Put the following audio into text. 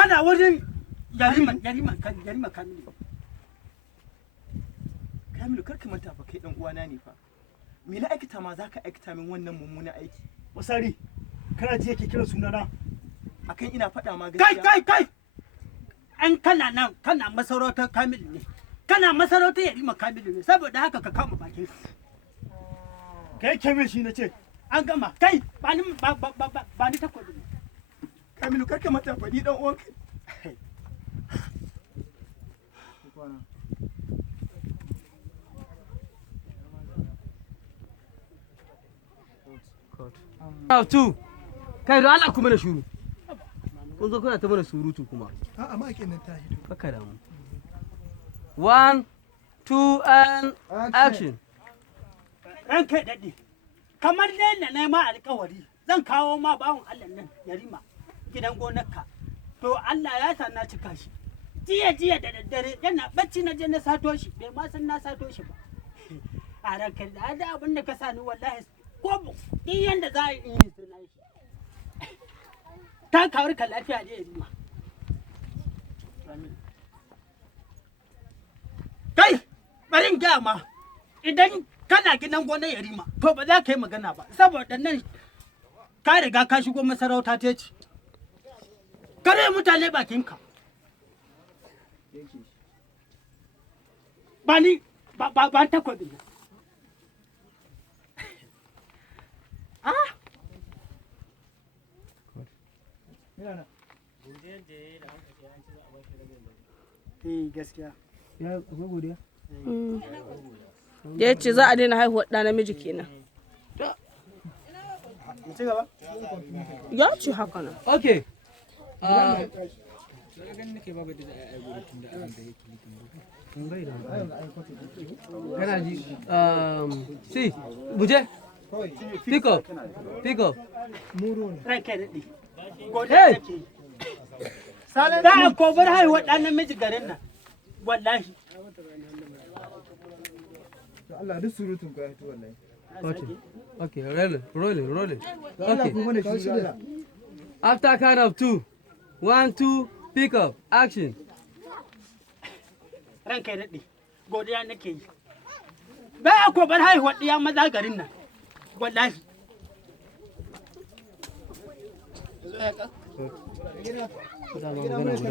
kana wajen yarima Kamilu. Kamilu kar ka manta fa kai dan uwana ne fa. Me na aikata ma zaka aikata min wannan mummunan aiki? Wasari kana ji yake kira sunana akan ina faɗa ma gaskiya. Kai an kana nan kana masarautar Kamilu ne. Kana masarautar yarima Kamilu ne saboda haka ka kama bakin ka. kai keme shi na ce An gama kai ba ni takobi. Kamilu kar ka manta fa ni dan uwanka. Two. Kai da Allah kuma na shuru. Kun zo kuna ta mana surutu kuma. a'a ma kenan ta hito Kaka da mu. 1 2 and action. Ran kai daɗe. Kamar dai na nema alƙawari zan kawo ma bawon Allah nan yarima gidan gonarka. To Allah ya sa na cika shi. Jiya da daddare yana bacci na je na sato shi bai ma san na sato shi ba. A ranka da abin da ka sa ni wallahi ko duk yanda za a yi sai na yi. Ta kawar ka lafiya ne yarima. Kai bari in gaya ma idan kana gidan gonar yarima to ba za ka yi magana ba saboda nan ka riga ka shigo masarauta ta ce kare mutane bakinka ba ni ba takobi na gaskiya. ya akwai godiya Ya ce za a daina haihuwar ɗa namiji kenan. Ci gaba. Ya ce haka nan. Okay. Kana ji see buje pick up ranka daɗe Hey! godiya nake yi. Da a kobar haihuwar ɗan namiji garin nan wallahi to Allah duk surutun ka ya hito wallahi Okay, rolling. to Allah Okay. kuma da shi da After count of 2 1 2 pick up action. ranka daɗe godiya nake yi. Da a kobar haihuwar ɗiya maza garin nan wallahi